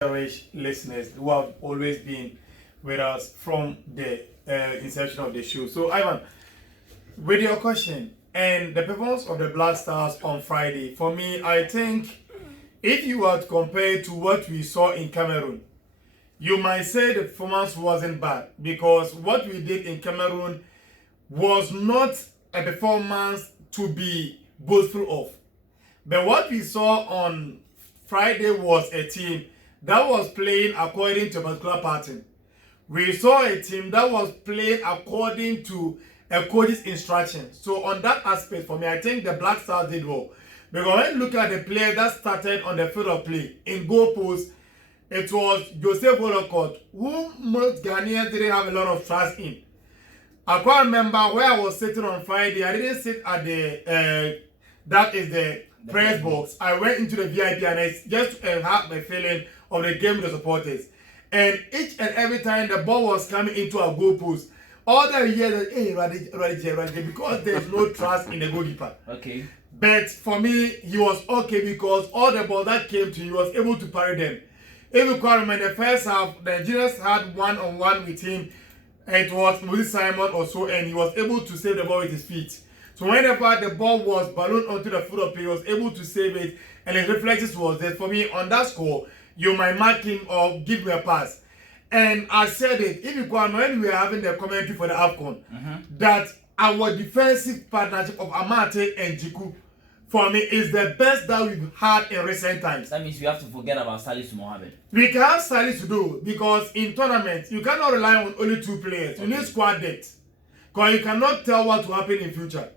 cherished listeners who have always been with us from the inception of the show. So, Ivan, with your question and the performance of the Black Stars on Friday, for me, I think if you were to compare to what we saw in Cameroon, you might say the performance wasn't bad because what we did in Cameroon was not a performance to be boastful of. But what we saw on Friday was a team that was playing according to a particular pattern. We saw a team that was playing according to a coach's instruction. So on that aspect, for me, I think the Black Stars did well. Because when you look at the player that started on the field of play, in goal post, it was Joseph Wolocott, whom most Ghanaians didn't have a lot of trust in. I can't remember where I was sitting on Friday. I didn't sit at the, that is the press box. I went into the VIP and I just had my feeling of the game with the supporters. And each and every time the ball was coming into our goal post, all the years, hey, Radije, because there's no trust in the goalkeeper. Okay. But for me, he was okay because all the ball that came to him, he was able to parry them. If you can remember, in the first half, the Nigerians had one-on-one with him. It was Moses Simon or so, and he was able to save the ball with his feet. So whenever the ball was ballooned onto the field of play, he was able to save it, and his reflexes was there. For me, on that score, you might mark him or give me a pass. And I said it, if you can remember, when we were having the commentary for the AFCON, that our defensive partnership of Amate and Jiku, for me, is the best that we've had in recent times. That means we have to forget about Salisu Mohammed. We can have Salisu to do because in tournaments, you cannot rely on only two players. You need squad depth. Because you cannot tell what will happen in future.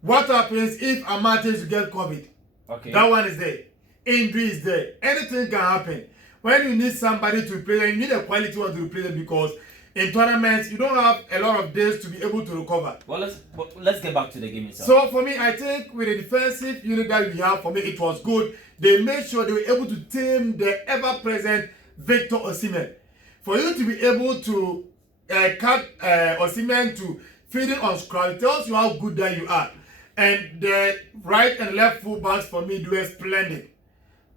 What happens if Amate is to get COVID? Okay. That one is there. Injury is there. Anything can happen. When you need somebody to replace them, you need a quality one to replace them because in tournaments, you don't have a lot of days to be able to recover. Well, let's get back to the game itself. So for me, I think with the defensive unit that we have, for me, it was good. They made sure they were able to tame the ever-present Victor Osimhen. For you to be able to cut Osimhen to feeding on scrum, it tells you how good that you are. And the right and left fullbacks, for me, they were splendid.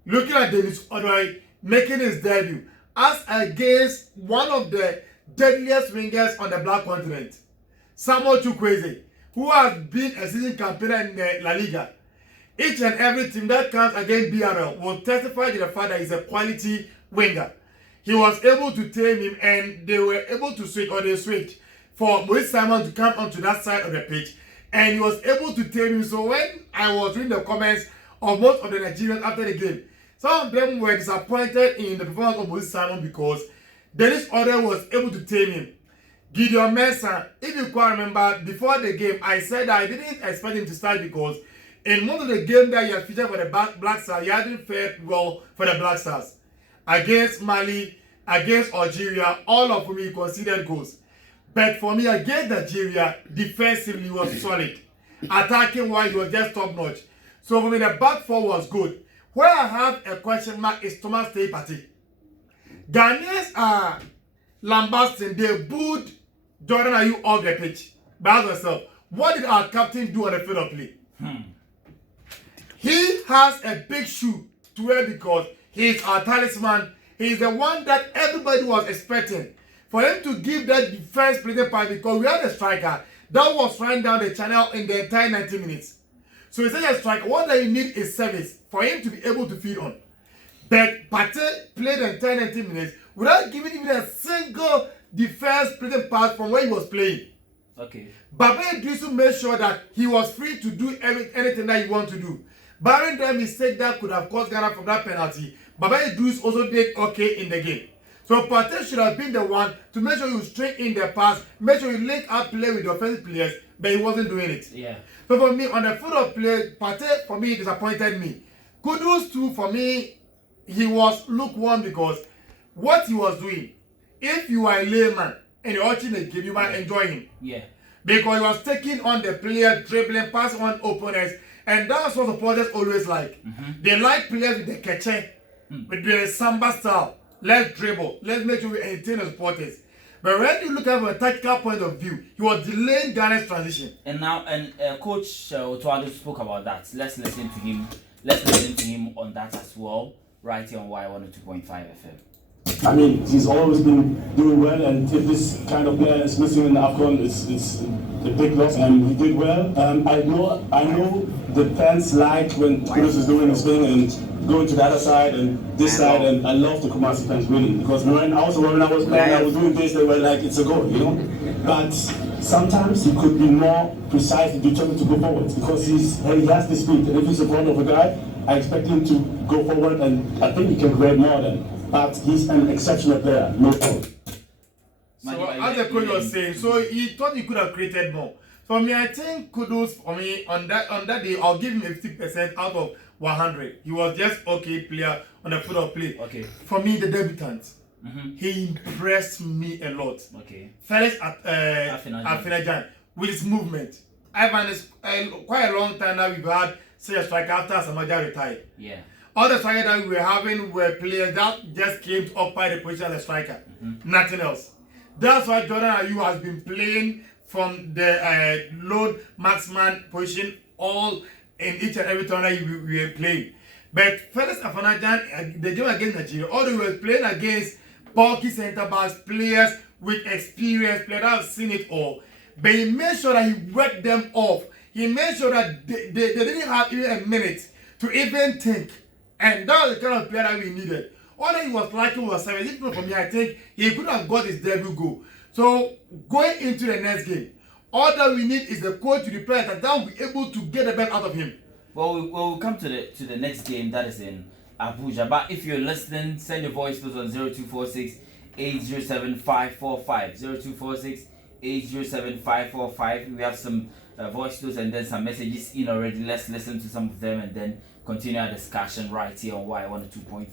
Looking at Dennis Odoi making his debut as against one of the deadliest wingers on the Black Continent, Samuel Chukwueze, who has been a season campaigner in the La Liga. Each and every team that comes against BRL will testify to the fact that he's a quality winger. He was able to tame him and they were able to switch, or they switched, for Moses Simon to come onto that side of the pitch. And he was able to tame him. So when I was reading the comments of most of the Nigerians after the game, some of them were disappointed in the performance of Moses Simon because Dennis Odoi was able to tame him. Gideon Mensah, if you can remember, before the game, I said that I didn't expect him to start because in most of the games that he had featured for the Black Stars, he hadn't fared well for the Black Stars. Against Mali, against Algeria, all of whom he considered goals. But for me, against Nigeria, defensively he was solid. Attacking wise, he was just top-notch. So for me, the back four was good. Where I have a question mark is Thomas Teye Partey. Ghanaians are lambasting. They booed Jordan Ayew off the pitch. By yourself, what did our captain do on the field of play? He has a big shoe to wear because he is our talisman. He is the one that everybody was expecting. For him to give that defense play part because we had a striker that was running down the channel in the entire 90 minutes. So he's a striker. What that you need is service for him to be able to feed on. But Partey played the entire 90 minutes without giving even a single defense play pass from where he was playing. Okay. Baba Idrisu made sure that he was free to do anything that he wanted to do. Barring the mistake that could have cost Ghana from that penalty, Baba Idrisu also did okay in the game. So Partey should have been the one to make sure you straight in the pass, make sure you link up play with the offensive players, but he wasn't doing it. Yeah. So for me, on the field of play, Partey for me disappointed me. Kudus too, for me, he was lukewarm because what he was doing, if you are a layman and you're watching the game, you might enjoy him. Yeah. Because he was taking on the player, dribbling, passing on opponents, and that's what supporters always like. They like players with the catcher, with the samba style. Let's dribble. Let's make sure we entertain the supporters. But when you look at it from a tactical point of view, he was delaying Ghana's transition. And now, Coach Otuado spoke about that. Let's listen to him. Let's listen to him on that as well. right here on Y102.5 FM. I mean, he's always been doing well, and if this kind of player is missing in the AFCON, it's a big loss. And he did well. I know the fans like when Kudus is doing his thing and going to the other side and this side, and I love the Kumasi fans really, because when I was playing, I was doing this, they were like, it's a goal, you know. But sometimes he could be more precise in determined to go forward, because he has the speed, and if he's in front of a guy, I expect him to go forward, and I think he can create more than. But he's an exceptional player, no doubt. So as the coach was saying, so he thought he could have created more. For me, I think Kudus, for me, on that day, I'll give him 50% out of 100. He was just okay player on the foot of play. Okay. For me, the debutant, he impressed me a lot. Okay. First at Afinajan with his movement. Ivan is quite a long time now we've had such a striker after Samaja retired. Yeah. All the strikers that we were having were players that just came to occupy the position as a striker. Nothing else. That's why Jordan Ayew has been playing from the load marksman position all in each and every tournament we were playing. But Felix Afanajan, the game against Nigeria, all they were playing against bulky centre backs, players with experience, players that have seen it all. But he made sure that he worked them off. He made sure that they didn't have even a minute to even think. And that was the kind of player that we needed. All that he was lucky was 70. For me, I think he could have got his debut goal. So going into the next game, all that we need is the coach to the player that will be able to get the best out of him. Well, we'll come to the next game that is in Abuja. But if you're listening, send your voice notes on 0246 807 545. 0246 807 545. We have some voice notes and then some messages in already. Let's listen to some of them and then continue our discussion right here on Y102.5.